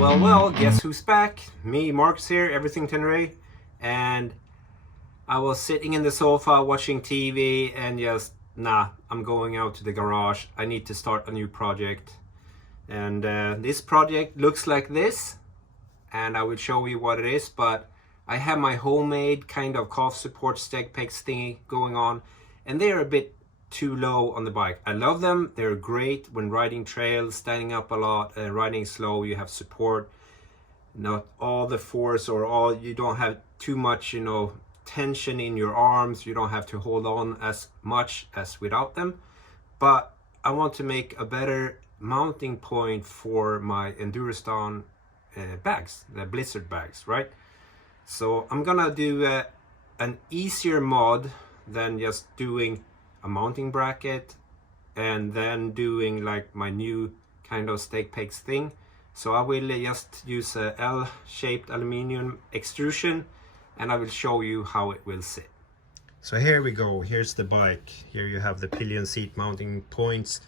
Well, guess who's back? Me, Mark's here, Everything Tenere, and I was sitting in the sofa watching TV and just, I'm going out to the garage. I need to start a new project. And this project looks like this, and I will show you what it is, but I have my homemade kind of calf support steg pegs thingy going on, and they're a bit too low on the bike. I love them. They're great when riding trails, standing up a lot, riding slow. You have support, not all the force you don't have too much, tension in your arms. You don't have to hold on as much as without them. But I want to make a better mounting point for my Endurostan bags, the Blizzard bags, right? So I'm gonna do an easier mod than just doing a mounting bracket and then doing like my new kind of steg pegs thing. So I will just use a L-shaped aluminium extrusion, and I will show you how it will sit. So here we go. Here's the bike. Here you have the pillion seat mounting points,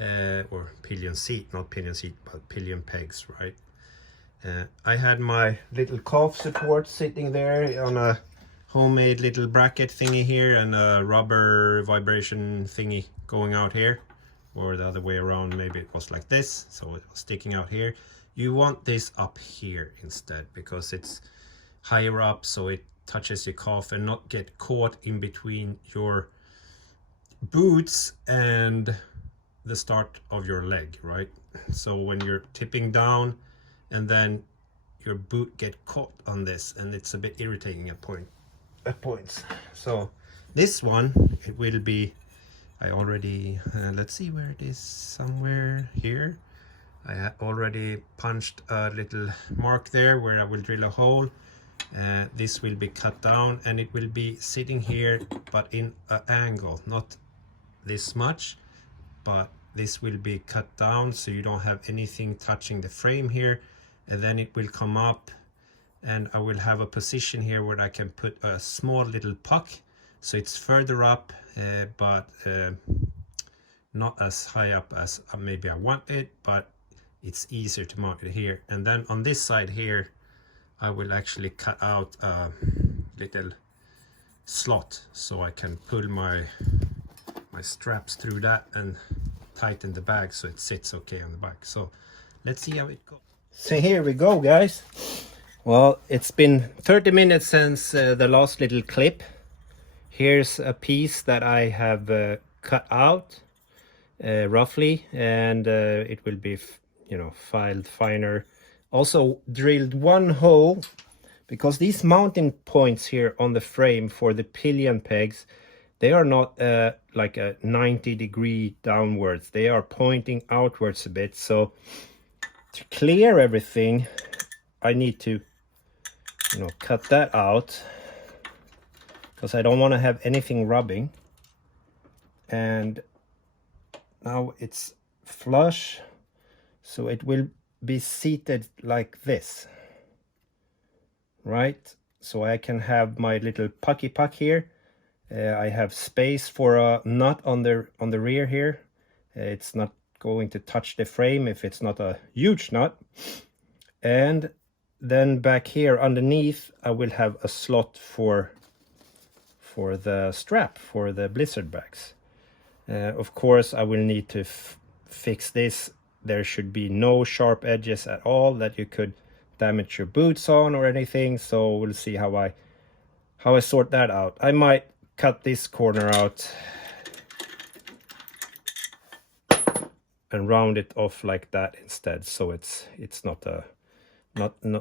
or pillion seat, not pillion seat, but pillion pegs, right? I had my little calf support sitting there on a homemade little bracket thingy here, and a rubber vibration thingy going out here, or the other way around. Maybe it was like this, so it was sticking out here. You want this up here instead, because it's higher up, so it touches your calf and not get caught in between your boots and the start of your leg, right? So when you're tipping down and then your boot get caught on this, and it's a bit irritating at points. So this one, it will be, I already let's see where it is, somewhere here. I have already punched a little mark there where I will drill a hole. This will be cut down, and it will be sitting here, but in an angle, not this much, but this will be cut down so you don't have anything touching the frame here. And then it will come up, and I will have a position here where I can put a small little puck, so it's further up, but not as high up as maybe I want it, but it's easier to mount it here. And then on this side here, I will actually cut out a little slot so I can pull my straps through that and tighten the bag so it sits okay on the back. So let's see how it goes. So here we go, guys. Well, it's been 30 minutes since the last little clip. Here's a piece that I have cut out roughly, and it will be filed finer. Also drilled one hole, because these mounting points here on the frame for the pillion pegs, they are not like a 90-degree downwards. They are pointing outwards a bit. So to clear everything, I need to cut that out, because I don't want to have anything rubbing. And now it's flush, so it will be seated like this, right? So I can have my little pucky puck here. I have space for a nut on the rear here. It's not going to touch the frame if it's not a huge nut. And then back here underneath, I will have a slot for the strap for the Blizzard bags. Of course, I will need to fix this. There should be no sharp edges at all that you could damage your boots on or anything. So we'll see how I sort that out. I might cut this corner out and round it off like that instead, so it's not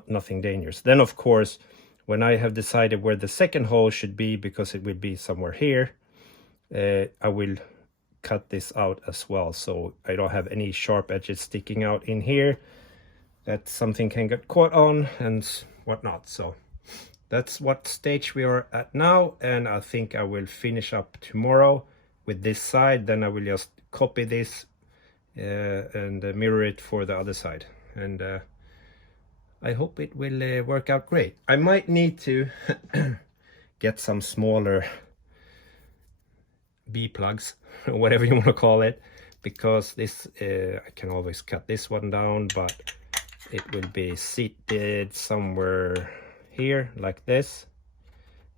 nothing dangerous. Then of course, when I have decided where the second hole should be, because it will be somewhere here, I will cut this out as well, so I don't have any sharp edges sticking out in here that something can get caught on and whatnot. So that's what stage we are at now, and I think I will finish up tomorrow with this side. Then I will just copy this and mirror it for the other side, and I hope it will work out great. I might need to get some smaller B-plugs, or whatever you want to call it, because this I can always cut this one down, but it will be seated somewhere here like this,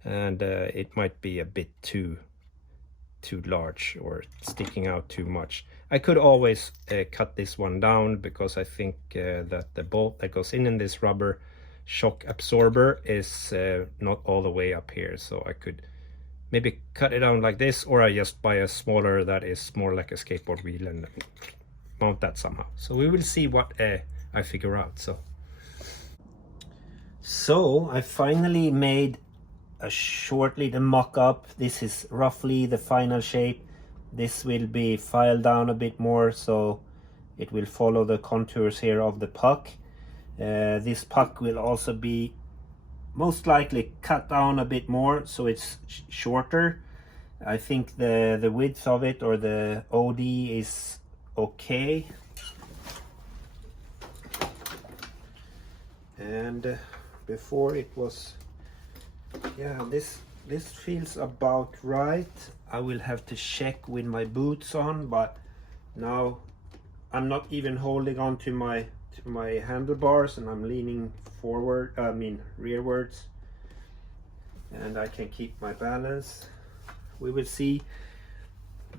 and it might be a bit too large or sticking out too much. I could always cut this one down, because I think that the bolt that goes in this rubber shock absorber is not all the way up here, so I could maybe cut it down like this, or I just buy a smaller that is more like a skateboard wheel and mount that somehow. So we will see what I figure out. So I finally made a short little mock-up. This is roughly the final shape. This will be filed down a bit more, so it will follow the contours here of the puck. This puck will also be most likely cut down a bit more, so it's shorter. I think the width of it, or the OD, is okay. And before it was, yeah, this feels about right. I will have to check with my boots on, but now I'm not even holding on to my handlebars, and I'm leaning forward, rearwards, and I can keep my balance. We will see.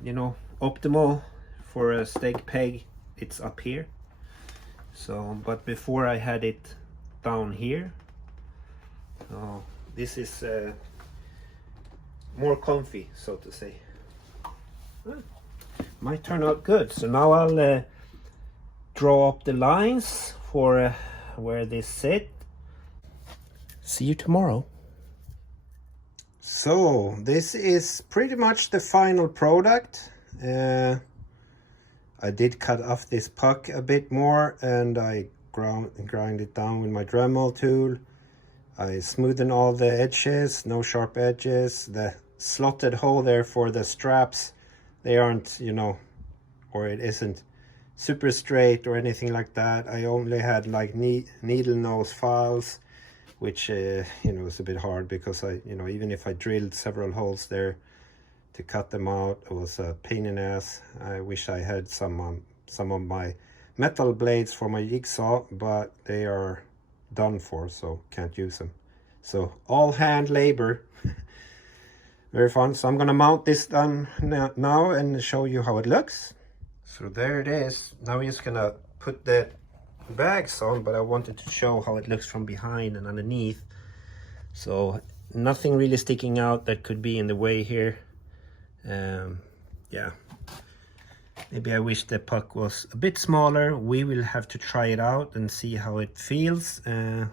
You know, optimal for a stake peg, it's up here. So, but before I had it down here. So this is more comfy, so to say. Might turn out good. So now I'll draw up the lines for where they sit. See you tomorrow. So this is pretty much the final product. I did cut off this puck a bit more, and I grind it down with my Dremel tool. I smoothen all the edges, no sharp edges. The slotted hole there for the straps, they aren't, you know, or it isn't super straight or anything like that. I only had like needle nose files, which you know, is a bit hard, because even if I drilled several holes there to cut them out, it was a pain in the ass. I wish I had some of my metal blades for my jigsaw, but they are done for, so can't use them. So all hand labor. Very fun. So I'm gonna mount this down now and show you how it looks. So there it is. Now we're just gonna put the bags on, but I wanted to show how it looks from behind and underneath. So nothing really sticking out that could be in the way here. Yeah, maybe I wish the puck was a bit smaller. We will have to try it out and see how it feels. Yeah,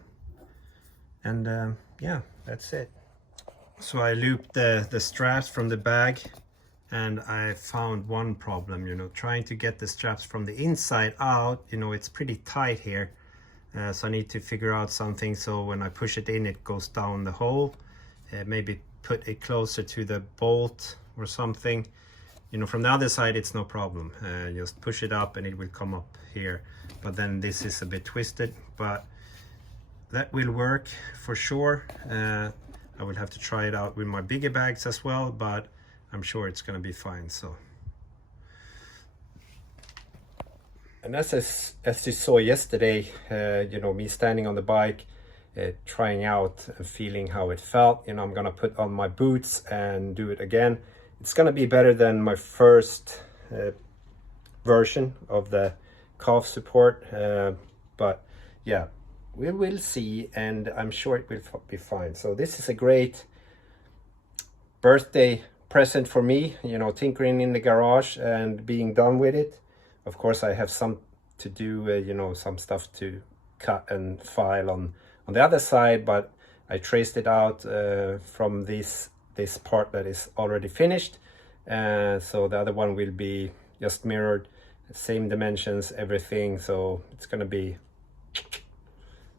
that's it. So I looped the straps from the bag, and I found one problem, you know, trying to get the straps from the inside out. You know, it's pretty tight here, so I need to figure out something so when I push it in, it goes down the hole. Maybe put it closer to the bolt or something. You know, from the other side it's no problem. Just push it up and it will come up here. But then this is a bit twisted, but that will work for sure. I will have to try it out with my bigger bags as well, but I'm sure it's gonna be fine. So, and as you saw yesterday, you know, me standing on the bike, trying out and feeling how it felt. You know, I'm gonna put on my boots and do it again. It's gonna be better than my first version of the calf support, but yeah, we will see, and I'm sure it will be fine. So this is a great birthday present for me, you know, tinkering in the garage and being done with it. Of course, I have some to do, you know, some stuff to cut and file on the other side, but I traced it out from this part that is already finished. So the other one will be just mirrored, same dimensions, everything. So it's gonna be.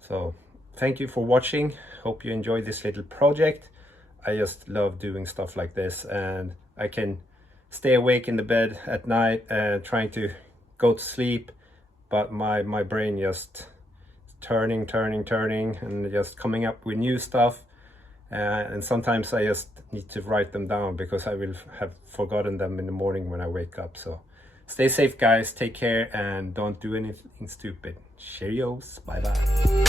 So thank you for watching. Hope you enjoyed this little project. I just love doing stuff like this, and I can stay awake in the bed at night trying to go to sleep, but my brain just turning and just coming up with new stuff. And sometimes I just need to write them down because I will have forgotten them in the morning when I wake up. So Stay safe, guys. Take care and don't do anything stupid. Cheerios. Bye bye.